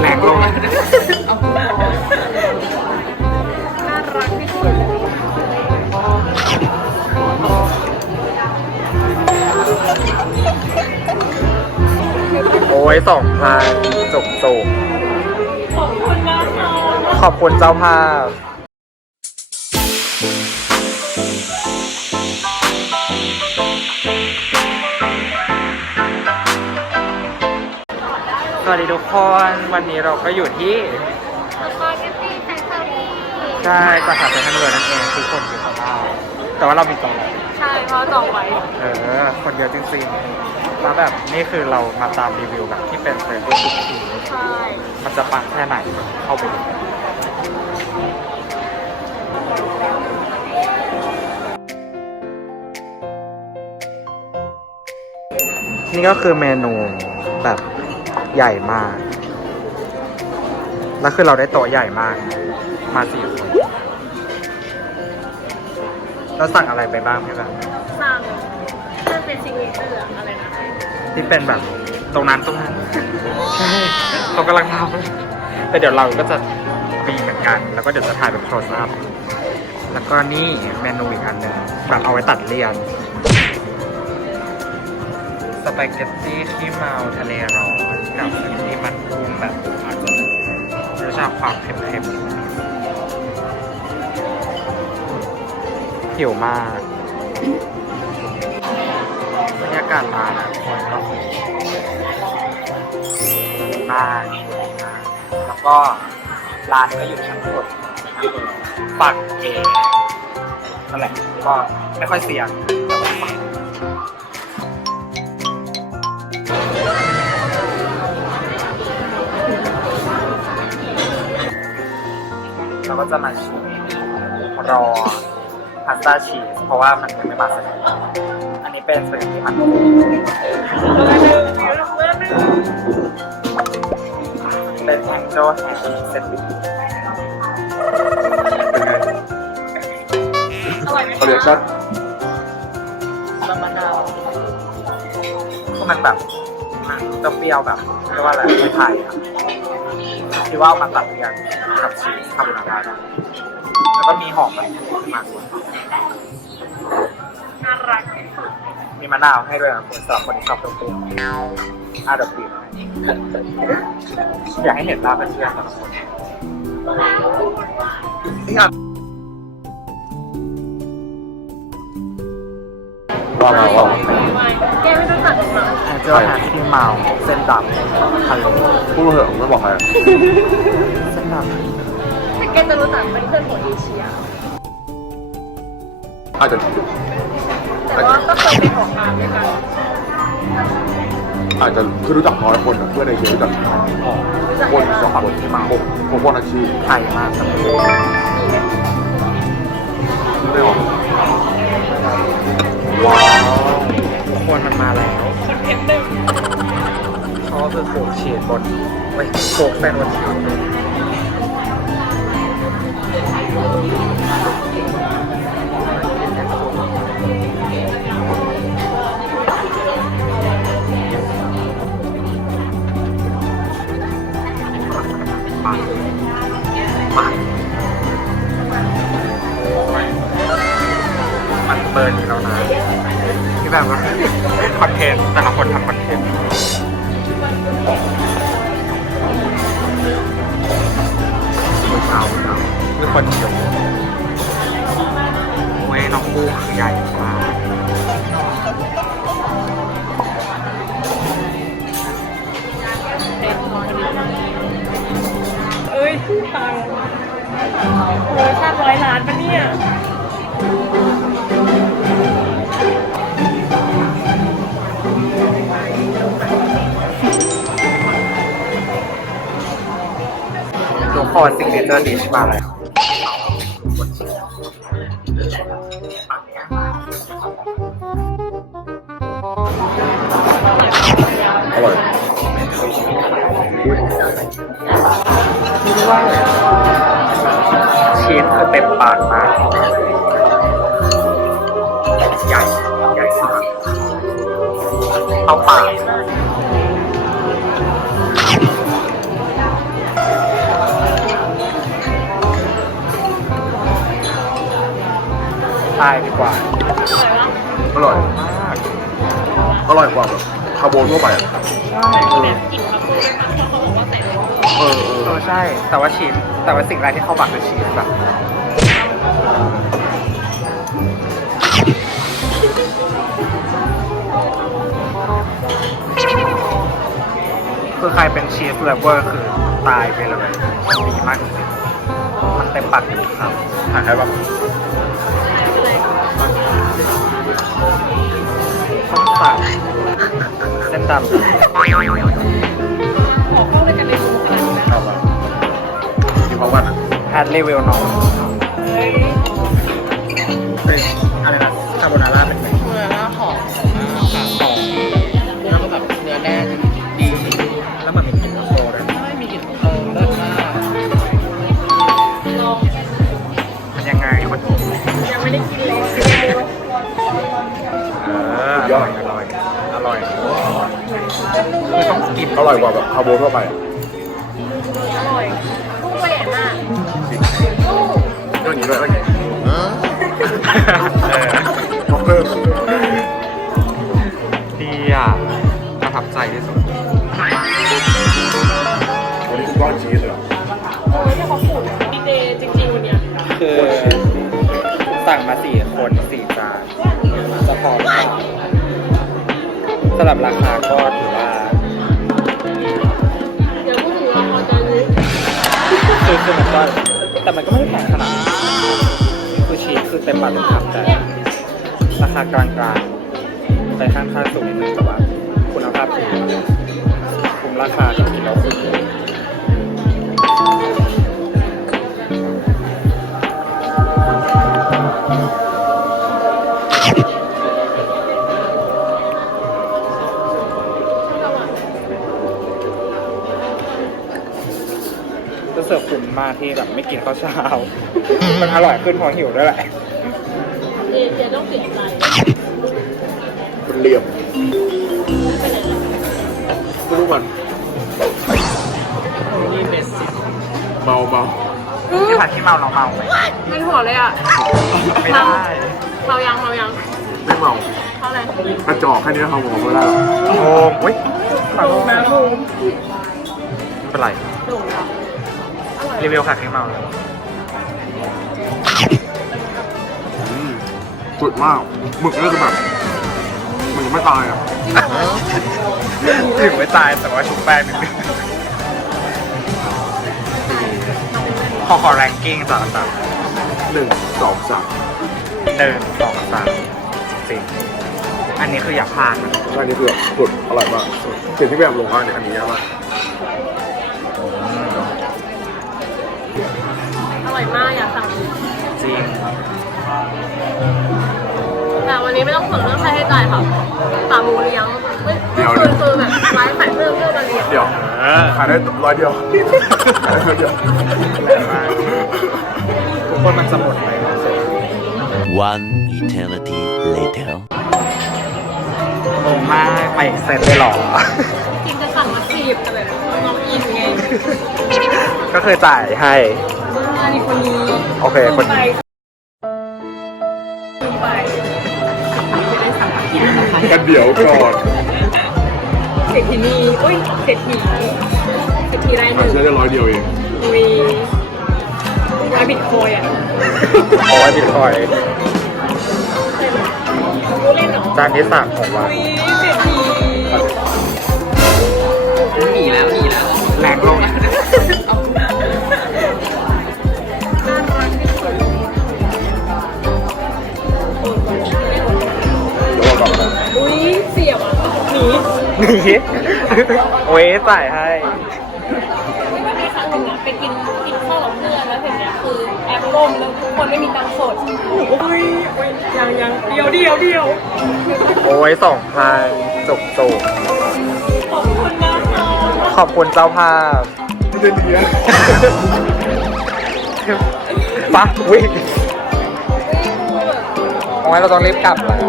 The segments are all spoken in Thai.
แหลกลงน่ารักที่สุดโอ้ยสองพันจบจบขอบคุณมากขอบคุณเจ้าภาพ สวัสดีทุกคนวันนี้เราก็อยู่ที่สปาเกตตี้แฟคทอรี่ใช่สาขาเซ็นทรัลเวิลด์นั่นเองทุกคนอยู่ข้างหน้าแต่ว่าเรามีจองแล้วใช่เพราะจองไว้เออคนเยอะจริงๆแล้วแบบนี่คือเรามาตามรีวิวแบบที่เป็นเฟรนด์ทุกทีใช่มันจะปังแค่ไหนเข้าไปดูนี่ก็คือเมนูแบบ ใหญ่มาก แล้วคือเราได้โต๊ะใหญ่มาก มาสี่คนแล้วสั่งอะไรไปบ้างพี่แบบสั่งที่เป็นซิงเกิลเจอร์อะไรนะที่เป็นแบบ ตรงนั้นตรงนั้นใช่เขากำลังทำแต่เดี๋ยวเราก็จะมีเหมือนกัน แล้วก็เดี๋ยวจะถ่ายเป็นโทรศัพท์แล้วก็นี่เมนูอีกอันหนึ่งแบบเอาไว้ตัดเลี่ยนสปาเกตตี้ขี้เมาทะเลร้อน กับสปาเกตตี้มันกุ้งแบบรสชาติความเค็มๆหิวมากบรรยากาศร้านอะคนก็คือดีมากดีมากแล้วก็ร้านก็อยู่ชั้นบนฝั่งเอนั่นแหละก็ไม่ค่อยเสี่ยาฝั่ง เราก็จะมาชิมรอพาสต้าชีสเพราะว่ามันยังไม่มาสักัดอันนี้เป็นสปาเกตตี้มันเป็นแองเจิลแฮมเซตบิอร่อยไหมเรียกชัดะมะนาวคือมันแบบมันจะเปรี้ยวแบบเรียกว่าอะไรไทยๆอะ คิดว่าเอามาตัดเรียนกับชีสทำมาได้นะแล้วก็มีหอมแบบขึ้นมาด้วยน่ารักที่สุดมีมะนาวให้ด้วยนะคนสำหรับคนที่ชอบเปรี้ยวๆอะเดี๋ยวปิดให้อยากให้เห็นหน้าเพื่อนๆแต่ละคน นี่อะว่ามาว่ามาแกไม่ต้องสั่งหรอกแองเจิลแฮมที่เมาเส้นดำทะเลพูดมาเถอะผมไม่บอกใครเส้นดแต่แกจะรู้จักเป็นเพื่อนของเอเชียอาจจะแต่ว่าก็เคยเป็นของอาร์ด้วยกันอาจจะคือรู้จักน้อยคนอะเพื่อนในเชียรู้จักำหอมรู้จักคนไหมสองคนที่มาพวกพวกพวกอาชีพไทยมากครับไม่ออก ว้าวทุกคนมันมาแล้วคอนเทนต์หนึ่งเขาคือโขกชีสบนไว้โขกแฟนด์วิชชีสมา เบิร์นี้แล้วนะที่แบบว่าคอนเทนต์แต่ละคนทำคอนเทนต์เช้าเช้าคือคนเดียวเว้ยน้องกูคือใหญ่มาก ทุกคนซิงเกิลเจอร์ดิชมาแล้วอร่อยชีสคือเต็มปากมากใหญ่ใหญ่มากเข้าปาก ทายดีกว่าอร่อยปะอร่อยอร่อยกว่าแบบคาโบทั่วไปอะใช่แบบกลิ่นคาโบนะเขาบอกว่าใส่เลยเออเอเอออใช่ แต่ว่าชีสแต่ว่าสิ่งแรกที่เขาบักคือชีสแบบคือใครเป็นชีสเลเวอร์คือตายไปเลยมันดีมากจริงๆมันเต็มปากทุกคำถ่ายให้แบบ ส้มตำเส้นดำขอเข้าเลยกันในรูขนาดนั้นเอามากินพร้อกว่าแอดรีวิวน้อง ร่อยคือต้องกินอร่อยกว่าแบบคาโบทั่วไปอะอร่อยกุ้งตัวใหญ่มากจริงเรื่องนี้ด้วยเรื่องนี้เออต้องเพิ่มดีอะประทับใจที่สุด มันก็ไม่ได้แพงขนาดนั้นคือชีสคือเต็มปากเต็มคำแต่ราคากลางๆ ไปข้างค่างสูงนิดนึงแต่ว่าคุณภาพดีอคุ้มราคากับกินแล้วคุ้ม ก็เสิร์ฟคุ้มมากที่แบบไม่กินข้าวเช้า มันอร่อยขึ้นเพอหิวด้วยแหละเจเจต้องเสียใจมันเหลี่ยมไปไหนล่ะไม่รู้มันนี่เบสิกเมาเมาที่ผ่านที่เมาเราเมาไหมไม่หัวเลยอะไม่ได้เรายังเรายังไม่เมาเพราะอะไรกระจอกแค่นี้คาโบไม่ได้หรอกโอ้อุ้ยขอโทษนะภูมิไม่เป็นไรหลงแล้วอ ร่อยรีวิวค่ะที่เมาเลยอืมสุดมากหมึกนี่คือแบบมันยังไม่ตายอะถึงไม่ตายแต่ว่าชุบแป้งนิดนึงขอขอแรงกิ้งสามสามหนึ่งสองสามหนึ่งสองสามจริงอันนี้คืออยากพลาดนะอันนี้คือแบบสุดอร่อยมากสิ่งที่แบบลงมาเนี่ยอันนี้มาก ร่อยมากอยากสั่งอีกจริงแต่วันนี้ไม่ต้องสนเรื่องค่าใช้จ่ายค่ะป่าหมูเลี้ยงไม่คือคือแบบไลฟ์ขายเพื่อเพื่อมาเลี้ยงเดี๋ยวเออขายได้ร้อยเดียวขายได้ร้อยเดียวทุกคนมันจะหมดไป One eternity later. โอ้มากไปอีกเซตเลยเหรอจริงจะสั่งมาสิบแต่แบบน้องอินไง ก็คือจ่ายให้ อันนี้คนนี้โอเคคนนี้ลืมไปจะได้สั่งมากินนะคะกันเดี๋ยวก่อนเศรษฐีนีอุ้ยเศรษฐีเศรษฐีรายหขายนึ่งใช้ได้ร้อยเดียวเองมีรายบิตคอยอะโอ้ยบิตคอยน์รู้เล่นเหรอจานที่สามของวัน อุ้ย หนีโอ้ยจ่ายให้ไม่ว่ามีครั้งหนึ่งอะไปกินกินข้าวกับเพื่อนแล้วเสร็จเนี่ยคือแอปล่มแล้วทุกคนไม่มีตังค์สดอุ้ยอุ้ยยังยังเดียวเดียวเดียวโอ้ยสองพันจุกจุกขอบคุณนะคะขอบคุณเจ้าภาพไม่ได้ดีนะปะวิ่งอุ้ยแบบโอ้ยเราต้องรีบกลับแล้ว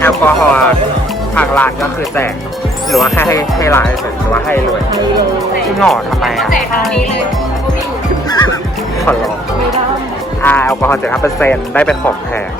แอลกอฮอล์ทางร้านก็คือแจกหรือว่าแค่ให้ให้ร้านเฉยหรือว่าให้เลยจริงเหรอทำไมอะแต่ทางนี้เลยเขาไม่อยู่อขอร้องไม่ได้อ่าแอลกอฮอล์เจ็ดห้าเปอร์เซ็นต์ได้เป็นของแถม